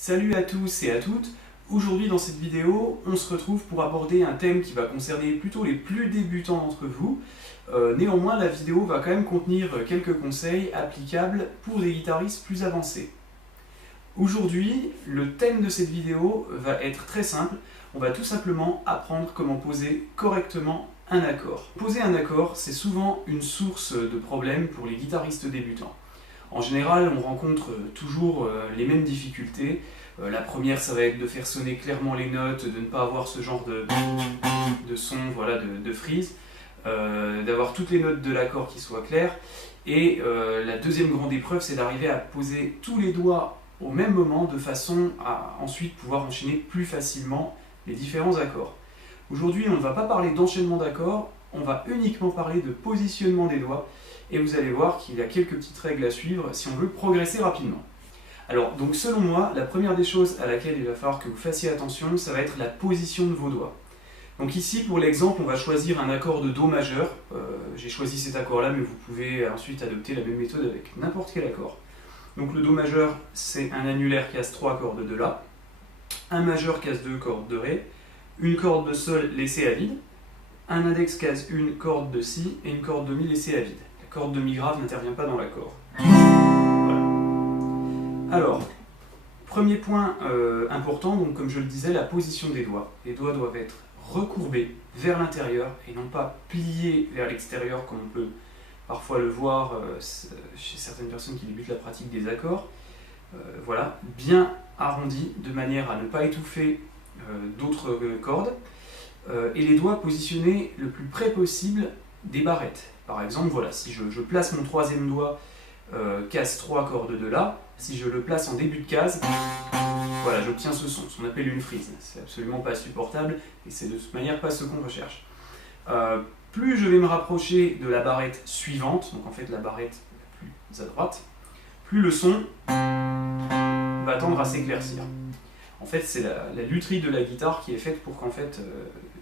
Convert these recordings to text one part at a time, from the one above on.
Salut à tous et à toutes. Aujourd'hui dans cette vidéo, on se retrouve pour aborder un thème qui va concerner plutôt les plus débutants d'entre vous. Néanmoins, la vidéo va quand même contenir quelques conseils applicables pour des guitaristes plus avancés. Aujourd'hui, le thème de cette vidéo va être très simple. On va tout simplement apprendre comment poser correctement un accord. Poser un accord, c'est souvent une source de problèmes pour les guitaristes débutants. En général, on rencontre toujours les mêmes difficultés. La première, ça va être de faire sonner clairement les notes, de ne pas avoir ce genre de son, voilà, de frise, d'avoir toutes les notes de l'accord qui soient claires. Et la deuxième grande épreuve, c'est d'arriver à poser tous les doigts au même moment, de façon à ensuite pouvoir enchaîner plus facilement les différents accords. Aujourd'hui, on ne va pas parler d'enchaînement d'accords, on va uniquement parler de positionnement des doigts. Et vous allez voir qu'il y a quelques petites règles à suivre si on veut progresser rapidement. Alors, donc selon moi, la première des choses à laquelle il va falloir que vous fassiez attention, ça va être la position de vos doigts. Donc ici, pour l'exemple, on va choisir un accord de Do majeur. J'ai choisi cet accord-là, mais vous pouvez ensuite adopter la même méthode avec n'importe quel accord. Donc le Do majeur, c'est un annulaire case 3 corde de La, un majeur case 2 corde de Ré, une corde de Sol laissée à vide, un index case 1 corde de Si et une corde de Mi laissée à vide. La corde de Mi grave n'intervient pas dans l'accord. Voilà. Alors, premier point important, donc comme je le disais, la position des doigts. Les doigts doivent être recourbés vers l'intérieur et non pas pliés vers l'extérieur comme on peut parfois le voir chez certaines personnes qui débutent la pratique des accords. Voilà, bien arrondis de manière à ne pas étouffer d'autres cordes. Et les doigts positionnés le plus près possible des barrettes. Par exemple, voilà, si je place mon troisième doigt case 3 corde de La, si je le place en début de case, voilà, j'obtiens ce son qu'on appelle une frise. C'est absolument pas supportable et c'est de toute manière pas ce qu'on recherche. Plus je vais me rapprocher de la barrette suivante, donc en fait la barrette la plus à droite, plus le son va tendre à s'éclaircir. En fait, c'est la lutherie de la guitare qui est faite pour qu'en fait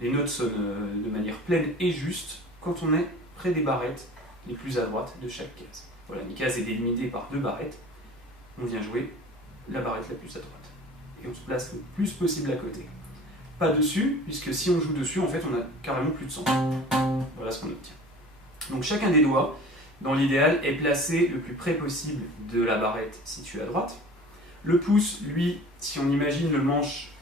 les notes sonnent de manière pleine et juste quand on est près des barrettes les plus à droite de chaque case. Voilà, une case est délimitée par deux barrettes. On vient jouer la barrette la plus à droite. Et on se place le plus possible à côté. Pas dessus, puisque si on joue dessus, en fait, on a carrément plus de son. Voilà ce qu'on obtient. Donc chacun des doigts, dans l'idéal, est placé le plus près possible de la barrette située à droite. Le pouce, lui, si on imagine le manche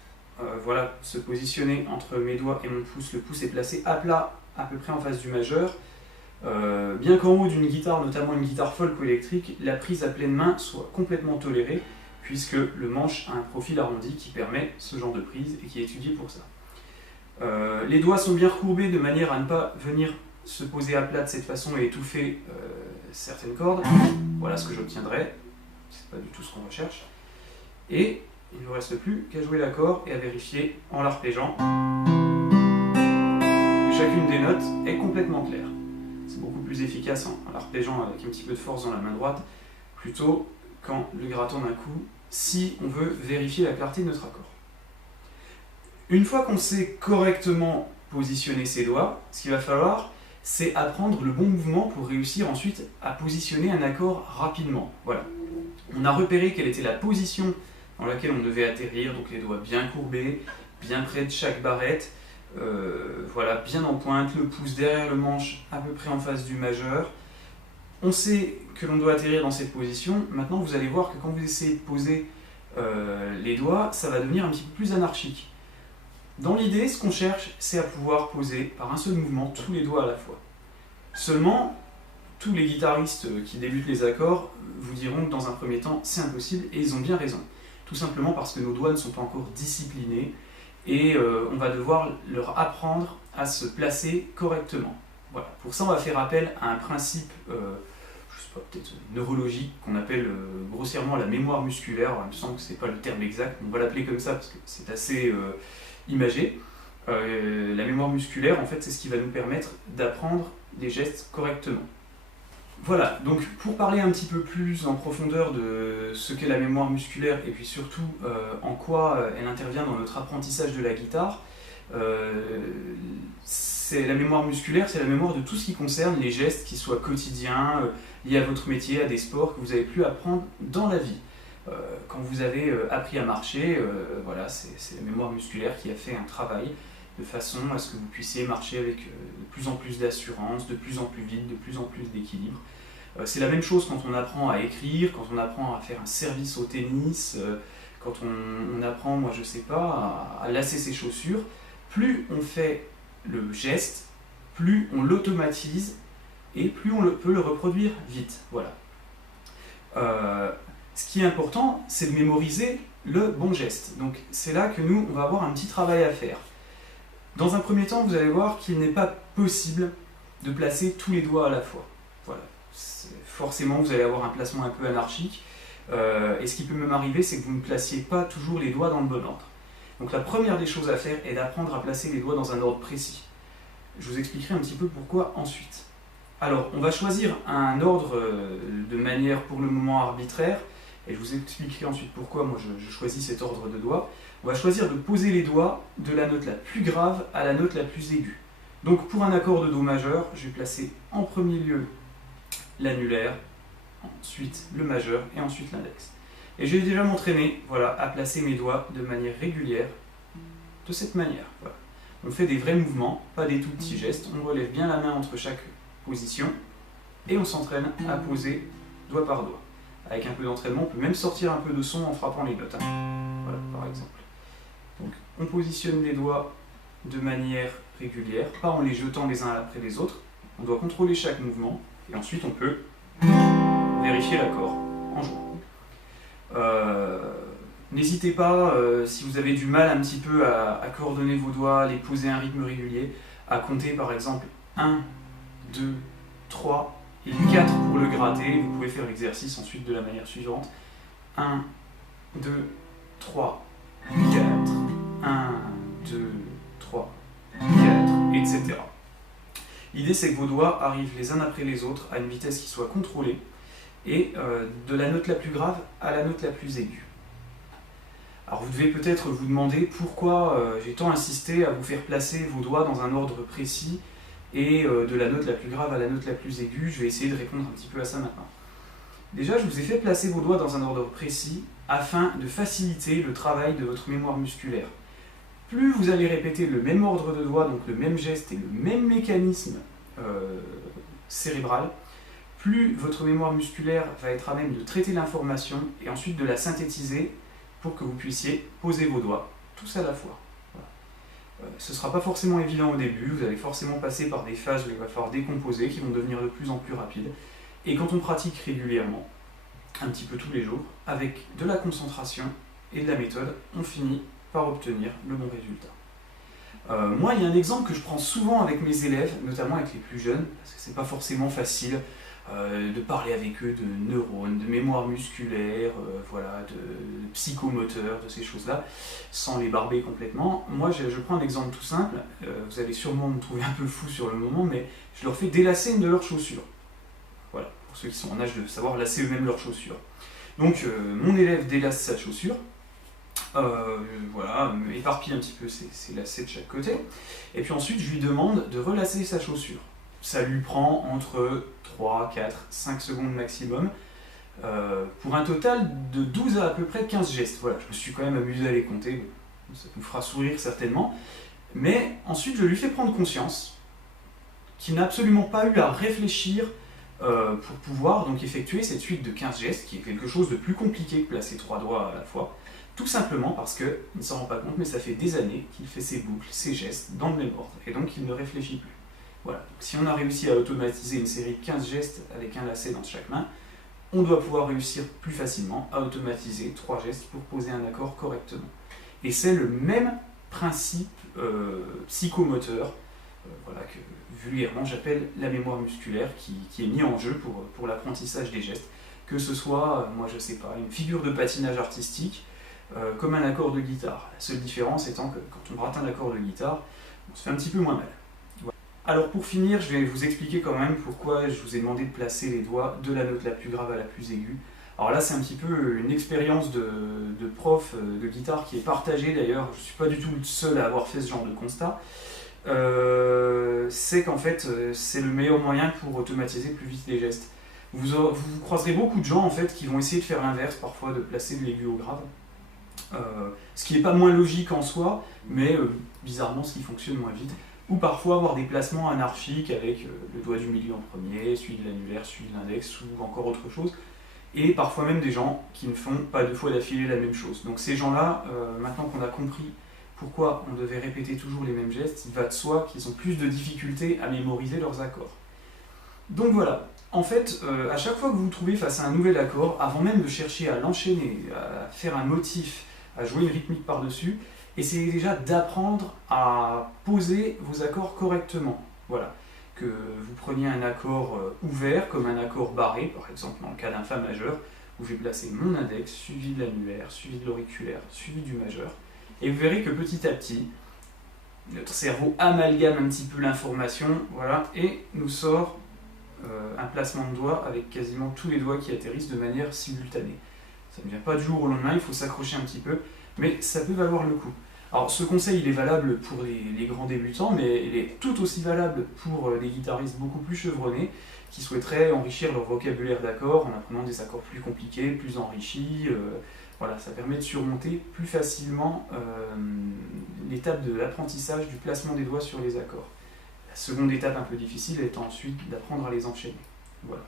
voilà, se positionner entre mes doigts et mon pouce, le pouce est placé à plat, à peu près en face du majeur. Bien qu'en haut d'une guitare, notamment une guitare folk ou électrique, la prise à pleine main soit complètement tolérée, puisque le manche a un profil arrondi qui permet ce genre de prise et qui est étudié pour ça. Les doigts sont bien recourbés de manière à ne pas venir se poser à plat de cette façon et étouffer certaines cordes. Voilà ce que j'obtiendrai, c'est pas du tout ce qu'on recherche. Et il ne vous reste plus qu'à jouer l'accord et à vérifier en l'arpégeant que chacune des notes est complètement claire. C'est beaucoup plus efficace en l'arpégeant avec un petit peu de force dans la main droite, plutôt qu'en le grattant d'un coup, si on veut vérifier la clarté de notre accord. Une fois qu'on sait correctement positionner ses doigts, ce qu'il va falloir, c'est apprendre le bon mouvement pour réussir ensuite à positionner un accord rapidement. Voilà. On a repéré quelle était la position dans laquelle on devait atterrir, donc les doigts bien courbés, bien près de chaque barrette, voilà, bien en pointe, le pouce derrière le manche, à peu près en face du majeur. On sait que l'on doit atterrir dans cette position. Maintenant, vous allez voir que quand vous essayez de poser les doigts, ça va devenir un petit peu plus anarchique. Dans l'idée, ce qu'on cherche, c'est à pouvoir poser par un seul mouvement tous les doigts à la fois. Seulement, tous les guitaristes qui débutent les accords vous diront que dans un premier temps, c'est impossible, et ils ont bien raison. Tout simplement parce que nos doigts ne sont pas encore disciplinés, et on va devoir leur apprendre à se placer correctement. Voilà. Pour ça, on va faire appel à un principe, je sais pas, peut-être neurologique, qu'on appelle grossièrement la mémoire musculaire. Il me semble que ce n'est pas le terme exact, on va l'appeler comme ça parce que c'est assez imagé. La mémoire musculaire, en fait, c'est ce qui va nous permettre d'apprendre des gestes correctement. Voilà, donc pour parler un petit peu plus en profondeur de ce qu'est la mémoire musculaire et puis surtout en quoi elle intervient dans notre apprentissage de la guitare, c'est la mémoire musculaire, c'est la mémoire de tout ce qui concerne les gestes qui soient quotidiens, liés à votre métier, à des sports que vous avez pu apprendre dans la vie. Quand vous avez appris à marcher, voilà, c'est la mémoire musculaire qui a fait un travail de façon à ce que vous puissiez marcher avec de plus en plus d'assurance, de plus en plus vite, de plus en plus d'équilibre. C'est la même chose quand on apprend à écrire, quand on apprend à faire un service au tennis, quand on apprend, moi je sais pas, à lasser ses chaussures. Plus on fait le geste, plus on l'automatise et plus on peut le reproduire vite. Voilà. Ce qui est important, c'est de mémoriser le bon geste. Donc c'est là que nous, on va avoir un petit travail à faire. Dans un premier temps, vous allez voir qu'il n'est pas possible de placer tous les doigts à la fois. Voilà. Forcément, vous allez avoir un placement un peu anarchique. Et ce qui peut même arriver, c'est que vous ne placiez pas toujours les doigts dans le bon ordre. Donc la première des choses à faire est d'apprendre à placer les doigts dans un ordre précis. Je vous expliquerai un petit peu pourquoi ensuite. Alors, on va choisir un ordre de manière pour le moment arbitraire, et je vous expliquerai ensuite pourquoi moi je choisis cet ordre de doigts. On va choisir de poser les doigts de la note la plus grave à la note la plus aiguë. Donc pour un accord de Do majeur, je vais placer en premier lieu l'annulaire, ensuite le majeur et ensuite l'index. Et je vais déjà m'entraîner, voilà, à placer mes doigts de manière régulière, de cette manière. Voilà. On fait des vrais mouvements, pas des tout petits gestes. On relève bien la main entre chaque position et on s'entraîne à poser doigt par doigt. Avec un peu d'entraînement, on peut même sortir un peu de son en frappant les notes. Voilà, par exemple. Donc, on positionne les doigts de manière régulière, pas en les jetant les uns après les autres. On doit contrôler chaque mouvement et ensuite on peut vérifier l'accord en jouant. N'hésitez pas, si vous avez du mal un petit peu à coordonner vos doigts, les poser à un rythme régulier, à compter par exemple 1, 2, 3 et 4 pour le gratter. Vous pouvez faire l'exercice ensuite de la manière suivante. 1, 2, 3, 4, 1, 2, 3, 4, etc. L'idée c'est que vos doigts arrivent les uns après les autres à une vitesse qui soit contrôlée et de la note la plus grave à la note la plus aiguë. Alors vous devez peut-être vous demander pourquoi j'ai tant insisté à vous faire placer vos doigts dans un ordre précis et de la note la plus grave à la note la plus aiguë. Je vais essayer de répondre un petit peu à ça maintenant. Déjà, je vous ai fait placer vos doigts dans un ordre précis afin de faciliter le travail de votre mémoire musculaire. Plus vous allez répéter le même ordre de doigts, donc le même geste et le même mécanisme cérébral, plus votre mémoire musculaire va être à même de traiter l'information et ensuite de la synthétiser pour que vous puissiez poser vos doigts tous à la fois. Voilà. Ce ne sera pas forcément évident au début, vous allez forcément passer par des phases où il va falloir décomposer, qui vont devenir de plus en plus rapides. Et quand on pratique régulièrement, un petit peu tous les jours, avec de la concentration et de la méthode, on finit par obtenir le bon résultat. Moi, il y a un exemple que je prends souvent avec mes élèves, notamment avec les plus jeunes, parce que c'est pas forcément facile de parler avec eux de neurones, de mémoire musculaire, voilà, de psychomoteur, de ces choses-là, sans les barber complètement. Moi, je prends un exemple tout simple, vous allez sûrement me trouver un peu fou sur le moment, mais je leur fais délasser une de leurs chaussures. Voilà, pour ceux qui sont en âge de savoir lasser eux-mêmes leurs chaussures. Donc, mon élève délace sa chaussure, voilà, éparpille un petit peu ses lacets de chaque côté, et puis ensuite, je lui demande de relasser sa chaussure. Ça lui prend entre 3, 4, 5 secondes maximum, pour un total de 12 à peu près 15 gestes. Voilà, je me suis quand même amusé à les compter, ça vous fera sourire certainement. Mais ensuite, je lui fais prendre conscience qu'il n'a absolument pas eu à réfléchir pour pouvoir donc effectuer cette suite de 15 gestes, qui est quelque chose de plus compliqué que placer 3 doigts à la fois, tout simplement parce qu'il ne s'en rend pas compte, mais ça fait des années qu'il fait ses boucles, ses gestes dans le même ordre, et donc il ne réfléchit plus. Voilà. Donc, si on a réussi à automatiser une série de 15 gestes avec un lacet dans chaque main, on doit pouvoir réussir plus facilement à automatiser 3 gestes pour poser un accord correctement. Et c'est le même principe psychomoteur, voilà, que vulgairement j'appelle la mémoire musculaire, qui est mis en jeu pour l'apprentissage des gestes, que ce soit, moi je sais pas, une figure de patinage artistique, comme un accord de guitare. La seule différence étant que quand on rate un accord de guitare, on se fait un petit peu moins mal. Alors pour finir, je vais vous expliquer quand même pourquoi je vous ai demandé de placer les doigts de la note la plus grave à la plus aiguë. Alors là, c'est un petit peu une expérience de prof de guitare qui est partagée d'ailleurs, je ne suis pas du tout le seul à avoir fait ce genre de constat. C'est qu'en fait, c'est le meilleur moyen pour automatiser plus vite les gestes. Vous croiserez beaucoup de gens en fait qui vont essayer de faire l'inverse, parfois de placer de l'aigu au grave. Ce qui n'est pas moins logique en soi, mais bizarrement ce qui fonctionne moins vite. Ou parfois avoir des placements anarchiques avec le doigt du milieu en premier, suivi de l'annulaire, suivi de l'index, ou encore autre chose. Et parfois même des gens qui ne font pas 2 fois d'affilée la même chose. Donc ces gens-là, maintenant qu'on a compris pourquoi on devait répéter toujours les mêmes gestes, il va de soi qu'ils ont plus de difficultés à mémoriser leurs accords. Donc voilà, en fait, à chaque fois que vous vous trouvez face à un nouvel accord, avant même de chercher à l'enchaîner, à faire un motif, à jouer une rythmique par-dessus, essayez déjà d'apprendre à poser vos accords correctement. Voilà, que vous preniez un accord ouvert comme un accord barré, par exemple dans le cas d'un Fa majeur, où je vais placer mon index, suivi de l'annulaire, suivi de l'auriculaire, suivi du majeur, et vous verrez que petit à petit, notre cerveau amalgame un petit peu l'information, voilà, et nous sort un placement de doigts avec quasiment tous les doigts qui atterrissent de manière simultanée. Ça ne vient pas du jour au lendemain, il faut s'accrocher un petit peu, mais ça peut valoir le coup. Alors ce conseil il est valable pour les grands débutants, mais il est tout aussi valable pour les guitaristes beaucoup plus chevronnés qui souhaiteraient enrichir leur vocabulaire d'accords en apprenant des accords plus compliqués, plus enrichis. Voilà, ça permet de surmonter plus facilement l'étape de l'apprentissage du placement des doigts sur les accords. La seconde étape un peu difficile est ensuite d'apprendre à les enchaîner. Voilà.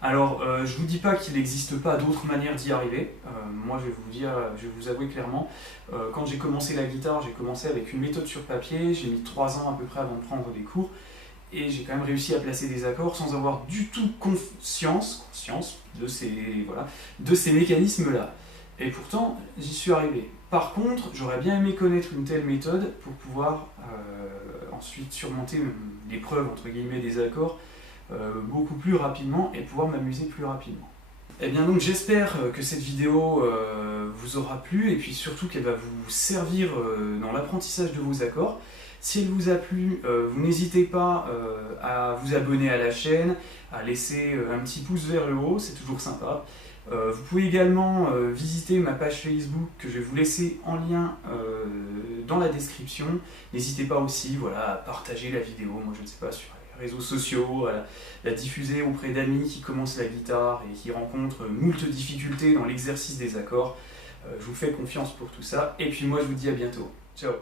Alors, je ne vous dis pas qu'il n'existe pas d'autres manières d'y arriver. Moi, je vais vous avouer clairement, quand j'ai commencé la guitare, j'ai commencé avec une méthode sur papier, j'ai mis 3 ans à peu près avant de prendre des cours, et j'ai quand même réussi à placer des accords sans avoir du tout conscience de ces mécanismes-là. Et pourtant, j'y suis arrivé. Par contre, j'aurais bien aimé connaître une telle méthode pour pouvoir ensuite surmonter l'épreuve entre guillemets des accords beaucoup plus rapidement et pouvoir m'amuser plus rapidement. Et bien donc j'espère que cette vidéo vous aura plu et puis surtout qu'elle va vous servir dans l'apprentissage de vos accords. Si elle vous a plu, vous n'hésitez pas à vous abonner à la chaîne, à laisser un petit pouce vers le haut, c'est toujours sympa. Vous pouvez également visiter ma page Facebook que je vais vous laisser en lien dans la description. N'hésitez pas aussi voilà, à partager la vidéo, moi je ne sais pas, sur les réseaux sociaux, à la diffuser auprès d'amis qui commencent la guitare et qui rencontrent moult difficultés dans l'exercice des accords. Je vous fais confiance pour tout ça et puis moi je vous dis à bientôt. Ciao.